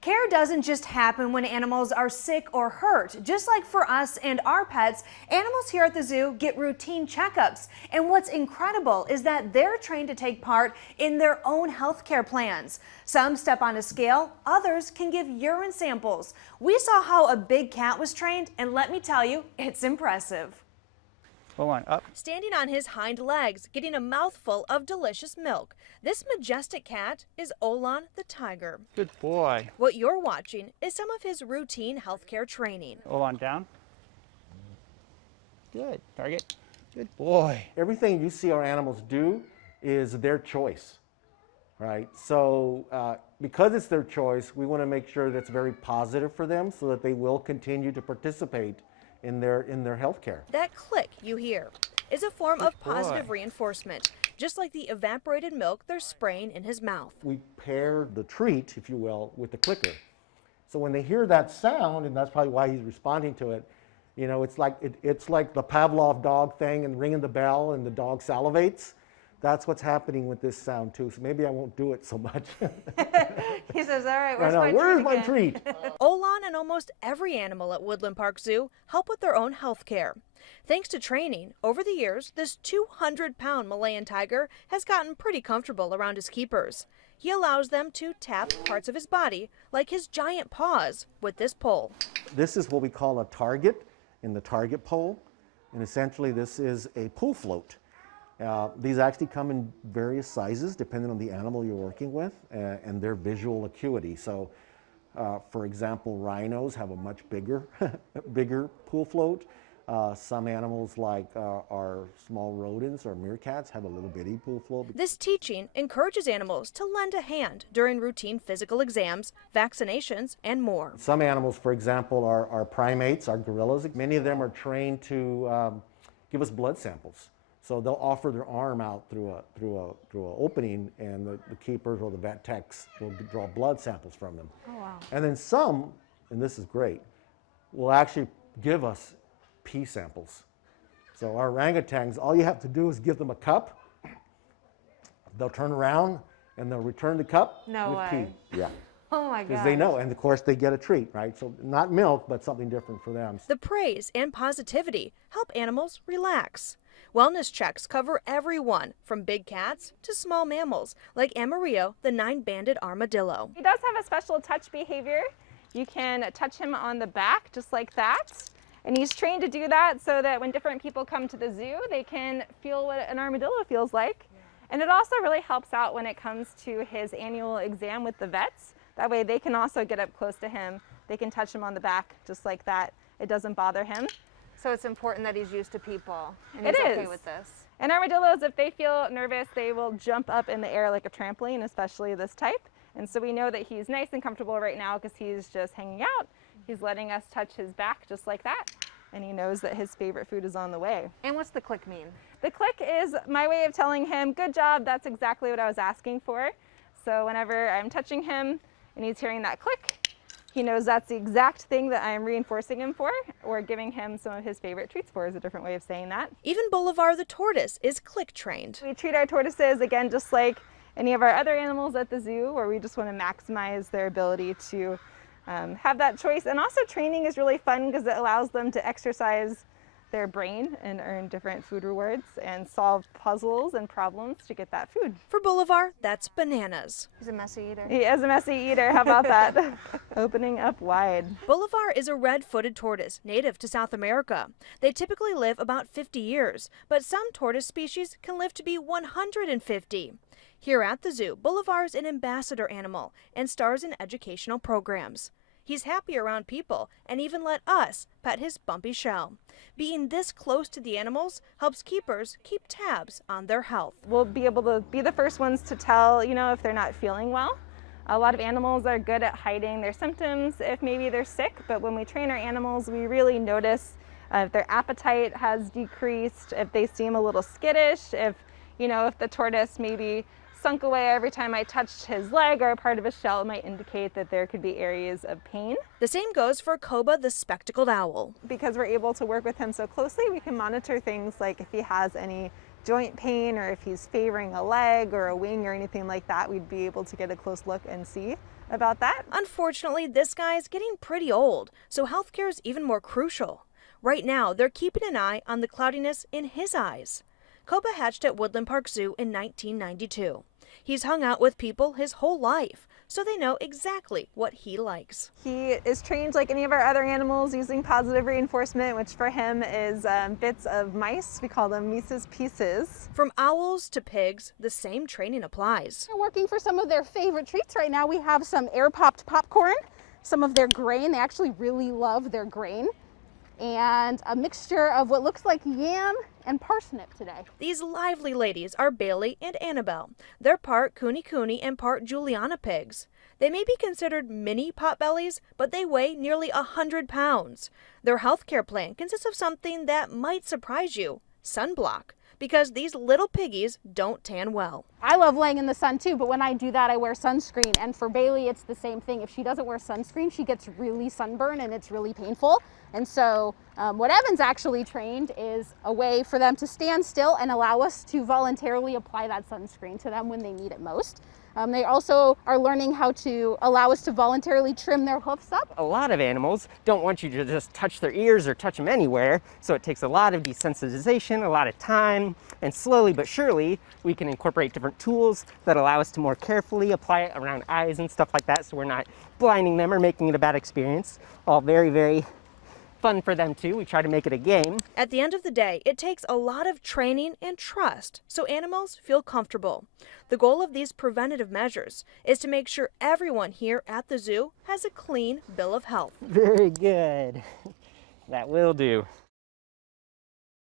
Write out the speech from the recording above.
Care doesn't just happen when animals are sick or hurt. Just like for us and our pets, animals here at the zoo get routine checkups. And what's incredible is that they're trained to take part in their own health care plans. Some step on a scale, others can give urine samples. We saw how a big cat was trained, and let me tell you, it's impressive. Hold on, up. Standing on his hind legs, getting a mouthful of delicious milk. This majestic cat is Olon the Tiger. Good boy. What you're watching is some of his routine healthcare training. Hold on, down. Good. Target. Good boy. Everything you see our animals do is their choice, right? So because it's their choice, we want to make sure that's very positive for them so that they will continue to participate in their health care. That click you hear is a form of positive reinforcement, just like the evaporated milk they're spraying in his mouth. We pair the treat, if you will, with the clicker. So when they hear that sound, and that's probably why he's responding to it, you know, it's like the Pavlov dog thing and ringing the bell and the dog salivates. That's what's happening with this sound too. So maybe I won't do it so much. He says, all right, where's my treat? Olon and almost every animal at Woodland Park Zoo help with their own health care. Thanks to training, over the years, this 200-pound Malayan tiger has gotten pretty comfortable around his keepers. He allows them to tap parts of his body, like his giant paws, with this pole. This is what we call a target in the target pole. And essentially this is a pool float. These actually come in various sizes depending on the animal you're working with and their visual acuity. So, for example, rhinos have a much bigger, bigger pool float. Some animals like our small rodents or meerkats have a little bitty pool float. This teaching encourages animals to lend a hand during routine physical exams, vaccinations, and more. Some animals, for example, are primates, are gorillas. Many of them are trained to give us blood samples. So they'll offer their arm out through a opening, and the keepers or the vet techs will draw blood samples from them. Oh, wow. And then some, and this is great, will actually give us pee samples. So our orangutans, all you have to do is give them a cup. They'll turn around and they'll return the cup with pee. Yeah. Oh my God. Because they know, and of course they get a treat, right? So not milk, but something different for them. The praise and positivity help animals relax. Wellness checks cover everyone, from big cats to small mammals, like Amarillo, the 9-banded armadillo. He does have a special touch behavior. You can touch him on the back, just like that. And he's trained to do that so that when different people come to the zoo, they can feel what an armadillo feels like. And it also really helps out when it comes to his annual exam with the vets. That way they can also get up close to him. They can touch him on the back, just like that. It doesn't bother him. So it's important that he's used to people and he's okay with this. And armadillos, if they feel nervous, they will jump up in the air like a trampoline, especially this type. And so we know that he's nice and comfortable right now because he's just hanging out. He's letting us touch his back just like that. And he knows that his favorite food is on the way. And what's the click mean? The click is my way of telling him, good job, that's exactly what I was asking for. So whenever I'm touching him and he's hearing that click, he knows that's the exact thing that I am reinforcing him for, or giving him some of his favorite treats for is a different way of saying that. Even Bolivar the tortoise is click trained. We treat our tortoises, again, just like any of our other animals at the zoo, where we just want to maximize their ability to have that choice. And also training is really fun because it allows them to exercise their brain and earn different food rewards and solve puzzles and problems to get that food. For Bolivar, that's bananas. He's a messy eater. He is a messy eater. How about that? Opening up wide. Bolivar is a red-footed tortoise native to South America. They typically live about 50 years, but some tortoise species can live to be 150. Here at the zoo, Bolivar is an ambassador animal and stars in educational programs. He's happy around people and even let us pet his bumpy shell. Being this close to the animals helps keepers keep tabs on their health. We'll be able to be the first ones to tell, if they're not feeling well. A lot of animals are good at hiding their symptoms if maybe they're sick, but when we train our animals, we really notice if their appetite has decreased, if they seem a little skittish, if the tortoise maybe sunk away every time I touched his leg or a part of his shell, it might indicate that there could be areas of pain. The same goes for Koba the spectacled owl. Because we're able to work with him so closely, we can monitor things like if he has any joint pain or if he's favoring a leg or a wing or anything like that, we'd be able to get a close look and see about that. Unfortunately, this guy's getting pretty old, so healthcare is even more crucial. Right now, they're keeping an eye on the cloudiness in his eyes. Koba hatched at Woodland Park Zoo in 1992. He's hung out with people his whole life, so they know exactly what he likes. He is trained like any of our other animals using positive reinforcement, which for him is bits of mice. We call them Mises pieces. From owls to pigs, the same training applies. They're working for some of their favorite treats right now. We have some air-popped popcorn, some of their grain. They actually really love their grain, and a mixture of what looks like yam and parsnip today. These lively ladies are Bailey and Annabelle. They're part Kuni and part Juliana pigs. They may be considered mini potbellies, but they weigh nearly 100 pounds. Their healthcare plan consists of something that might surprise you: sunblock, because these little piggies don't tan well. I love laying in the sun too, but when I do that, I wear sunscreen. And for Bailey, it's the same thing. If she doesn't wear sunscreen, she gets really sunburned and it's really painful. And so what Evan's actually trained is a way for them to stand still and allow us to voluntarily apply that sunscreen to them when they need it most. They also are learning how to allow us to voluntarily trim their hoofs up. A lot of animals don't want you to just touch their ears or touch them anywhere, so it takes a lot of desensitization, a lot of time, and slowly but surely we can incorporate different tools that allow us to more carefully apply it around eyes and stuff like that, so we're not blinding them or making it a bad experience. All very, very fun for them too. We try to make it a game. At the end of the day, it takes a lot of training and trust so animals feel comfortable. The goal of these preventative measures is to make sure everyone here at the zoo has a clean bill of health. Very good. That will do.